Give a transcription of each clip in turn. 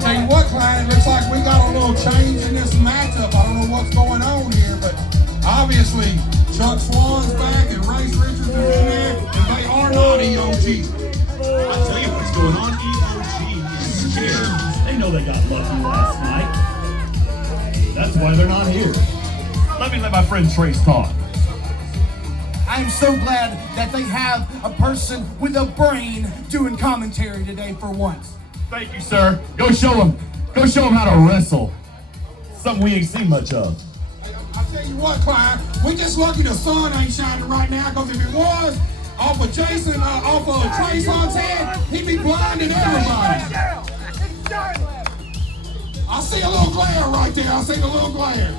I'll tell you what, Clyde, it looks like we got a little change in this matchup. I don't know what's going on here, but obviously Chuck Swan's back and Race Richards is in there, and they are not EOG. I'll tell you what's going on. EOG is scared. They know they got lucky last night. That's why they're not here. Let me let my friend Trace talk. I'm so glad that they have a person with a brain doing commentary today for once. Thank you, sir. Go show them. Go show them how to wrestle. Something we ain't seen much of. I'll tell you what, Clyde, we just lucky the sun ain't shining right now, because if it was, off of Jason, off of Trace Hunt's head, he'd be blinding everybody. I see a little glare right there. I see a little glare.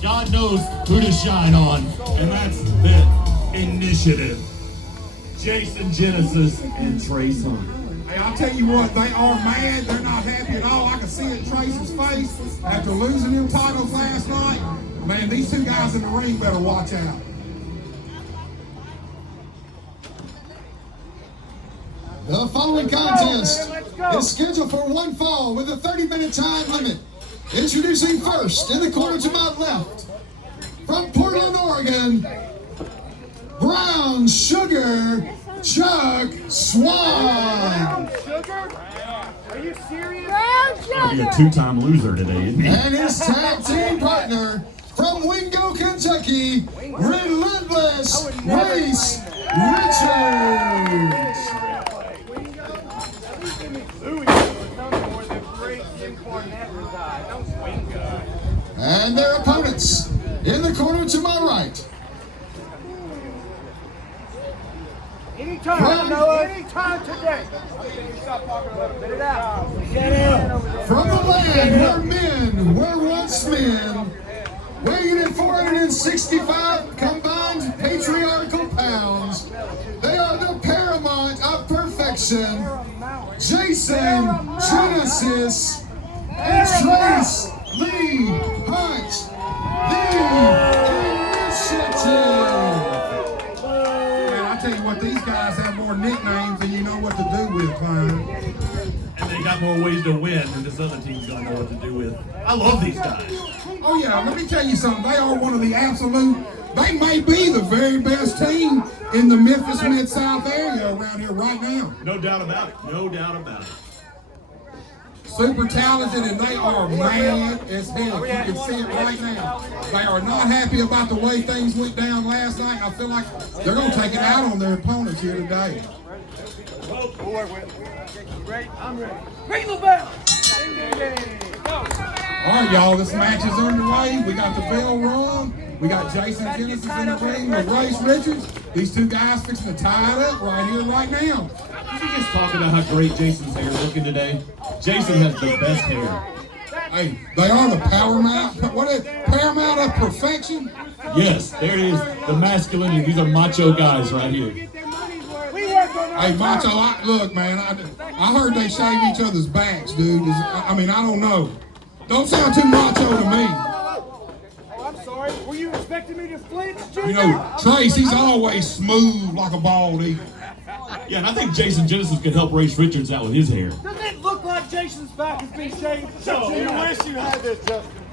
God knows who to shine on, and that's the initiative. Jason Genesis and Trace Hunt. Hey, I'll tell you what, they are mad. They're not happy at all. I can see it in Trace's face after losing them titles last night. Man, these two guys in the ring better watch out. The following contest is scheduled for one fall with a 30-minute time limit. Introducing first, in the corner to my left, from Portland, Oregon, Brown Sugar Chuck Swan. Brown Sugar? Are you serious? Brown Sugar! Be a two-time loser today, isn't he? And his tag team partner, from Wingo, Kentucky, Relentless Race Richards. And their opponents, in the corner to my right, Anytime today. Get it out. from the land where men were once men, weighing in 465 combined patriarchal pounds, they are the paramount of perfection, Jason Genesis and Trace Lee Hunt, the Initiative. Tell you what, these guys have more nicknames than you know what to do with, Clyde. And they got more ways to win than this other team's gonna know what to do with. I love these guys. Oh yeah, let me tell you something. They are one of the absolute, they may be the very best team in the Memphis Mid-South area around here right now. No doubt about it. No doubt about it. Super talented, and they are mad as hell. You can see it right now. They are not happy about the way things went down last night. I feel like they're going to take it out on their opponents here today. Ready? I'm ready. Ring the bell. All right, y'all, this match is underway. We got the bell rung. We got Jason Genesis in the ring with Race Richards. These two guys fixing to tie it up right here, right now. Did you just talk about how great Jason's hair looking today? Jason has the best hair. Hey, they are the paramount. What is paramount of perfection? Yes, there it is. The masculinity. These are macho guys right here. Hey, macho, look, man. I heard they shave each other's backs, dude. I mean, I don't know. Don't sound too macho to me. Oh, I'm sorry. Were you expecting me to flinch, Junior? You know, Trace, he's always smooth like a bald eagle. Yeah, and I think Jason Genesis could help Race Richards out with his hair. Does it look like Jason's back has been shaved? No, you wish you had this, Justin.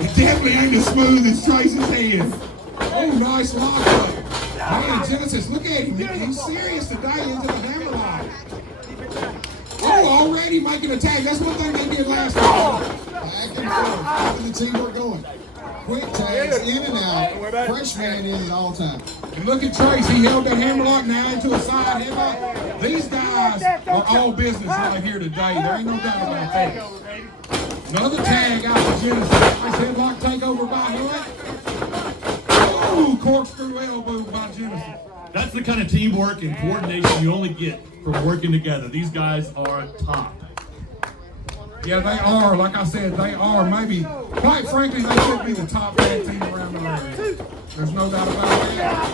It definitely ain't as smooth as Trace's head. Oh, nice lockup. Man, Genesis, look at him. He's serious today into the hammerlock. Oh, already making a tag. That's one thing they did last time. Back and forth, keeping the teamwork going. Quick tags in and out, fresh man in at all times. And look at Trace. He held that hammerlock now into a side headlock. These guys are all business right here today. There ain't no doubt about that. Another tag out for Genesis. Nice headlock takeover by Hunt. Ooh, corkscrew elbow by Genesis. That's the kind of teamwork and coordination you only get from working together. These guys are top. Yeah, they are. Like I said, they are. Maybe, quite frankly, they should be the top tag team around the area. There's no doubt about that.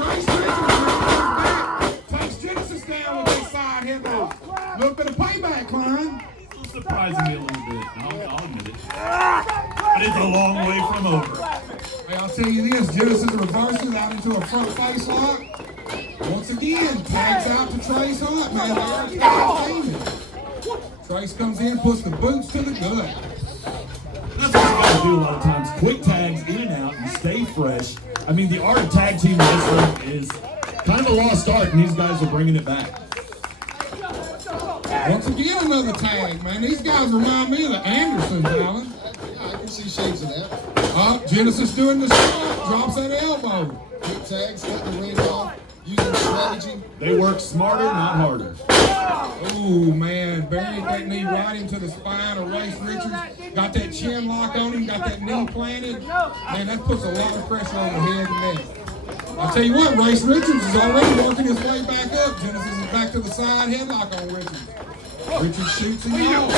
Race Richards takes Genesis down with that side headlock. Little bit of payback, Klein. Surprising me a little bit. I'll admit it. But it's a long way from over. Hey, I'll tell you this, Genesis reverses out into a front face lock. Once again, tags out to Trace Hunt, man. They are tag teaming. Trace comes in, puts the boots to the gut. That's what you gotta do a lot of times. Quick tags in and out and stay fresh. I mean, the art of tag team wrestling is kind of a lost art, and these guys are bringing it back. Once again, another tag, man. These guys remind me of the Andersons, Alan. Yeah, I can see shades of that. Genesis doing the shot, drops that elbow. Quick tags, cut the ring off, using strategy. They work smarter, not harder. Ooh, man, buried that knee right into the spine of Race Richards. Got that chin lock on him, got that knee planted. Man, that puts a lot of pressure on the head and neck. I'll tell you what, Race Richards is already working his way back up. Genesis is back to the side, headlock on Richards. Richards shoots him off.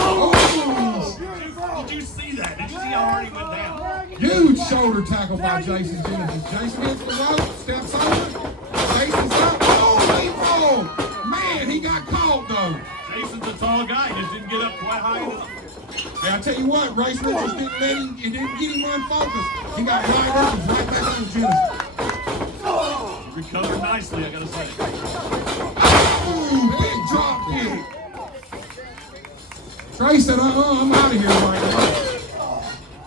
Oh, Did you see that? Did you see how hard he went down? huge shoulder tackle by Jason Genesis. Jason hits the rope, steps over. Jason's up. Oh, leapfrog. Man, he got caught though. Jason's a tall guy. He just didn't get up quite high enough. Yeah, I tell you what, Race Richards didn't let him, it didn't get him unfocused. He got right up and right back on Genesis. He recovered nicely, I gotta say. Ooh, big drop kick. Trey said, I'm out of here right now.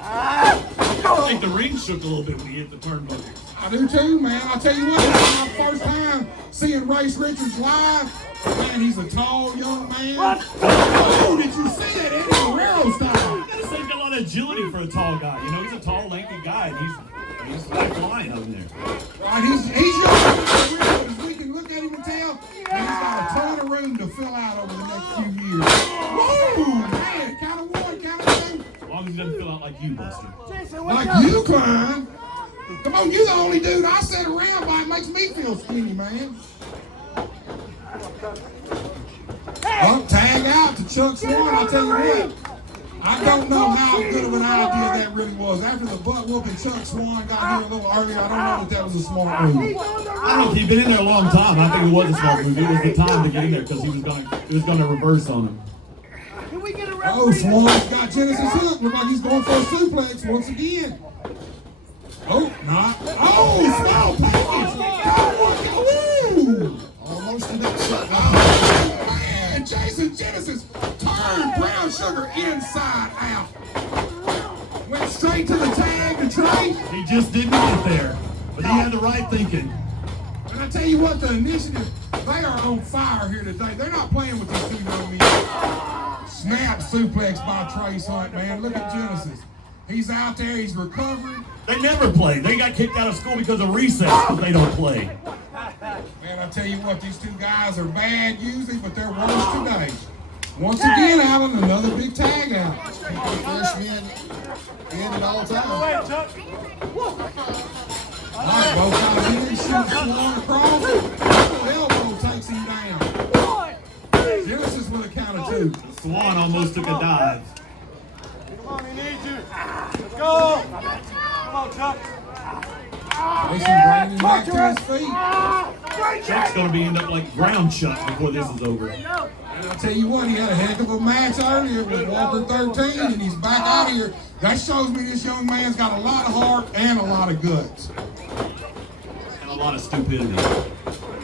I think the ring shook a little bit when he hit the turnbuckle. I do too, man. I'll tell you what, this is my first time seeing Race Richards live. Man, he's a tall young man. Oh, did you see that Eddie Guerrero style? I gotta say, he's got a lot of agility for a tall guy. You know, he's a tall, lanky guy, and he's like flying over there. Right, he's young, but as we can look at him and tell, he's got a ton of room to fill out over the next few years. Whoa, man, count of one, count of two. As long as he doesn't fill out like you, Buster. Like you, Klein. Come on, you the only dude I sit around by. It makes me feel skinny, man. Oh, tag out to Chuck Swan. I'll tell you what. I don't know how good of an idea that really was. After the butt whooping, Chuck Swan got here a little earlier. I don't know that was a smart move. I don't know if he'd been in there a long time. I think it was a smart move. It was the time to get in there because he was going to reverse on him. Oh, Swan's got Genesis hook. Looks like he's going for a suplex once again. Oh, not. Oh, small package. Woo! Almost an upset. Oh, man, Jason Genesis turned Brown Sugar inside out. Went straight to the tag to Trey. He just didn't get there, but he had the right thinking. And I tell you what, the initiative, they are on fire here today. They're not playing with these two young men. Snap suplex by Trace Hunt, man. Look at Genesis. He's out there, he's recovering. They never play. They got kicked out of school because of recess because they don't play. Man, I tell you what, these two guys are bad usually, but they're worse today. Once again, Alan, another big tag out. Freshmen in at all times. All right, both guys in, shoots Swan across. Elbow takes him down. Genesis with a count of two. Swan almost took a dive. Come on, he needs you. Let's go. Come on, Chuck. Jason bringing him back to his feet. Chuck's going to be end up like ground Chuck before this is over. And I'll tell you what, he had a heck of a match earlier with Walker 13, and he's back out here. That shows me this young man's got a lot of heart and a lot of guts. And a lot of stupidity.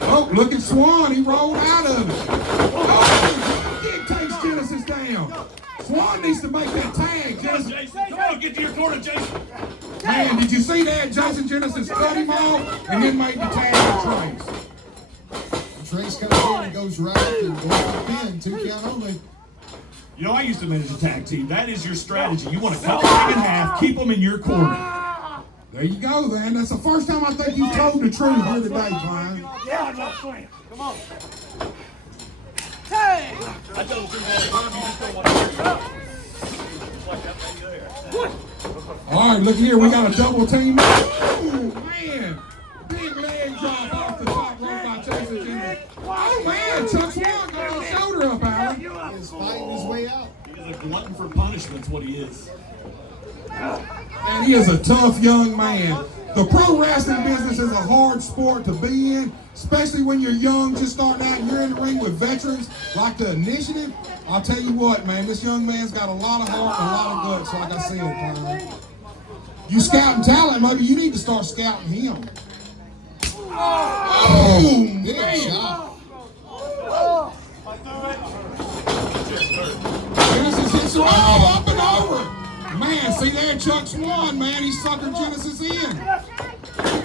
Oh, look at Swan. He rolled out of it. Oh, kick takes Genesis down. Swan needs to make that tag. Come on, Genesis. Jason. Come on, get to your corner, Jason. Man, did you see that? Jason Genesis cut him off and then made the tag to Trace. Trace comes in and goes right after, goes for the pin, 2 count only. You know, I used to manage a tag team. That is your strategy. You want to cut the ring in half, keep them in your corner. There you go, then. That's the first time I think you've told the truth here today, Klein. Yeah, I'm not playing. Come on. I tell the truth all the time. You just don't want to hear it. Like that baby there. All right, look here. We got a double team. Ooh, man. Big leg drop off the top rope by Jason Genesis. Oh, man. Chuck Swan got a shoulder up, Alan. He's fighting his way out. He's a glutton for punishment, is what he is. And he is a tough young man. The pro wrestling business is a hard sport to be in, especially when you're young, just starting out and you're in the ring with veterans like the Initiative. I'll tell you what, man, this young man's got a lot of heart and a lot of guts, like I said, Klein. You scouting talent, maybe you need to start scouting him. Oh, Big man. shot. Chuck Swan, man. He suckered Genesis in. Here he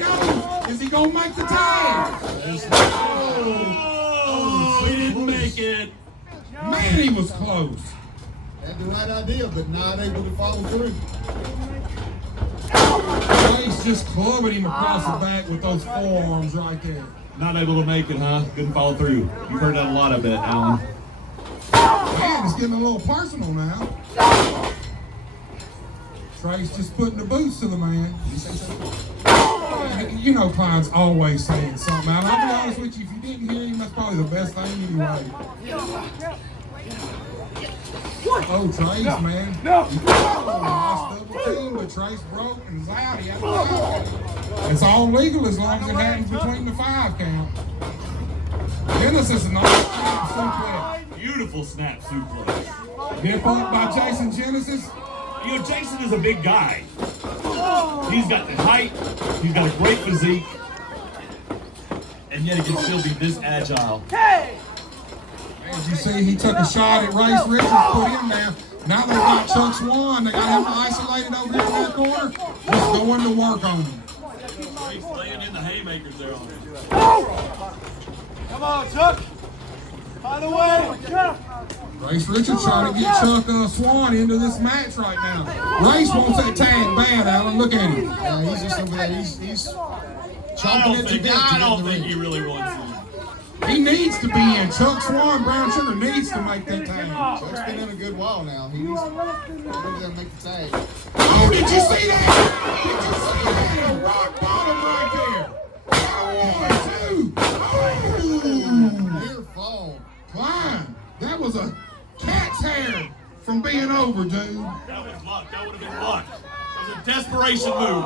goes. Is he going to make the tag? Oh, he didn't make it. Man, he was close. Had the right idea, but not able to follow through. Trace just clubbing him across the back with those forearms right there. Not able to make it, huh? Couldn't follow through. You've heard that a lot, I bet, Alan. Man, it's getting a little personal now. Trace just putting the boots to the man. You know Klein's always saying something. I'll be honest with you, if you didn't hear him, that's probably the best thing anyway. Oh, Trace, man. Nice double team, but Trace broke and is out. He had a foul. It's all legal as long as it happens between the 5 count. Genesis is a nice suplex. Beautiful snap suplex. Hip up by Jason Genesis. You know, Jason is a big guy. He's got the height. He's got a great physique. And yet he can still be this agile. As you see, he took a shot at Race Richards, put him there. Now they got Chuck Swan. They got him isolated over here in that corner. Just going to work on him. He's laying in the haymakers there on him. Come on, Chuck. By the way, Race Richards trying to get Chuck Swan into this match right now. Race wants that tag bad, Alan. Look at him. Yeah, he's just over there. He's I chomping it to death. I don't think he really wants to. He needs to be in. Chuck Swan, Brown Sugar needs to make that tag. Chuck's been in a good while now. He needs to go over there and make the tag. Oh, did you see that? Did you see that? Rock bottom right there. 1, 2. Oh. Near fall. Klein, that was a cat's hair from being over, dude. That was luck. That would have been luck. It was a desperation move.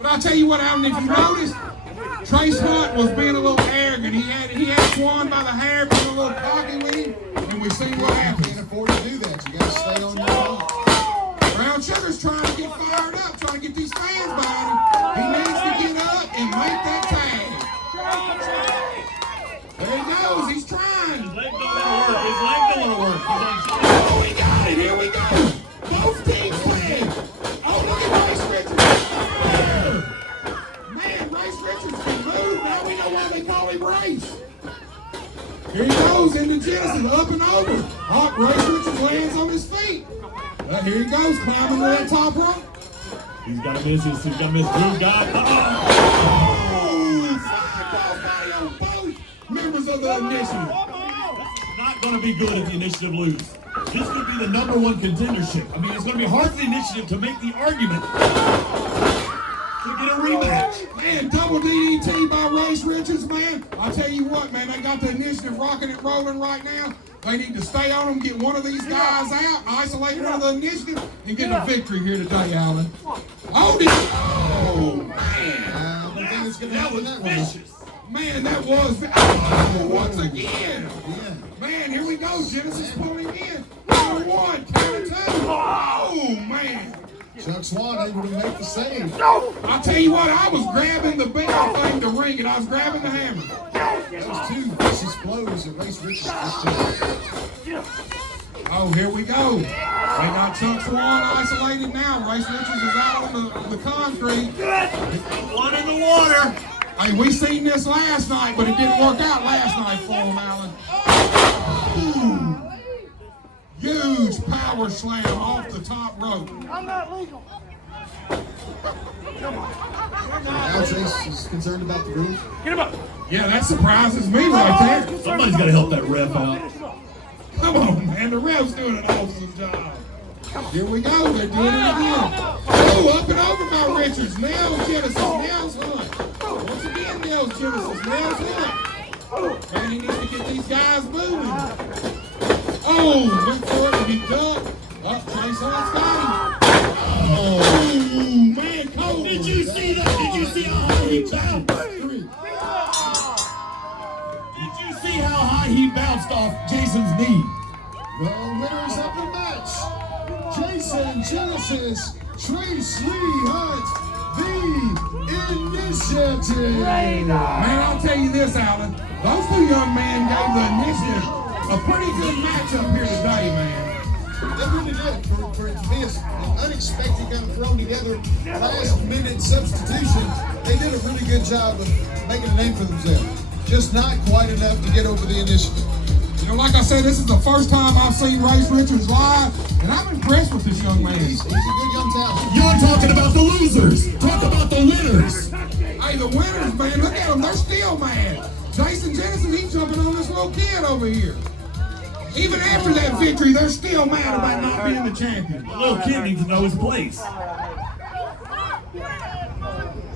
But I'll tell you what, Alan, if you noticed, Trace Hunt was being a little arrogant. He had Swan by the hair, being a little cocky with him, and we've seen what You can't happens. afford to do that. You got to stay on your feet. Brown Sugar's trying to get fired up, trying to get these fans behind him. He needs to get up and make that tag. There he goes. He's trying. His leg don't want to work. His leg don't want to work. Oh, we got it. Here we go. Both teams win. Oh, look at Race Richards. Man, Race Richards can move. Now we know why they call him Race. Here he goes into Genesis, up and over. Oh, Race Richards lands on his feet. Here he goes, climbing to that top rope. He's got to miss this. He's got to miss. Blue guy. Oh, fire ball body on both members of the initiative. Not going to be good if the initiative lose. This could be the #1 contendership. I mean, it's going to be hard for the initiative to make the argument to get a rematch. Man, double DDT by Race Richards, man. I'll tell you what, man, they got the initiative rocking and rolling right now. They need to stay on them, get one of these guys out, isolate one of the initiative, and get a victory here today, Alan. Oh, man. I don't think it's going to happen that way. Vicious. Man, that was once again. Yeah. Man, here we go. Genesis pulling in. Number 1, count of 2. Oh, man. Chuck Swan able to make the save. I'll tell you what, I was grabbing the bell thing to ring it. I was grabbing the hammer. Those 2 vicious blows that Race Richards just took. Oh, here we go. They got Chuck Swan isolated now. Race Richards is out on the concrete. One in the water. Hey, we seen this last night, but it didn't work out last night for him, Alan. Ooh. Huge power slam off the top rope. I'm not legal. Now Trace is concerned about the rules. Get him up. Yeah, that surprises me right there. Somebody's got to help that ref out. Come on, man. The ref's doing an awesome job. Here we go. They're doing it again. Oh, up and over by Richards. Nails Genesis. Nails Hunt. Once again, nails Genesis. Nails Hunt. Man, he needs to get these guys moving. Oh, went for it to be ducked. Up, Trace Hunt's got him. Oh, man, Cole. Did you see that? Did you see how high he bounced? Did you see how high he bounced off Jason's knee? The winners of the match, Jason Genesis, Trace Lee Hunt, the Initiative. Man, I'll tell you this, Alan. Those 2 young men gave the initiative a pretty good matchup here today, man. They really good for it to be an unexpected kind of thrown together last minute substitution. They did a really good job of making a name for themselves. Just not quite enough to get over the initiative. You know, like I said, this is the first time I've seen Race Richards live, and I'm impressed with this young man. He's a good young talent. You're talking about the losers. Talk about the winners. Hey, the winners, man, look at them. They're still mad. Jason Jennison, he's jumping on this little kid over here. Even after that victory, they're still mad about not being the champion. The little kid needs to know his place.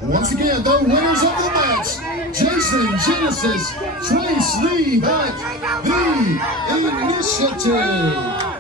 Once again, the winners of the match, Jason Genesis, Trace Lee Hunt, the Initiative.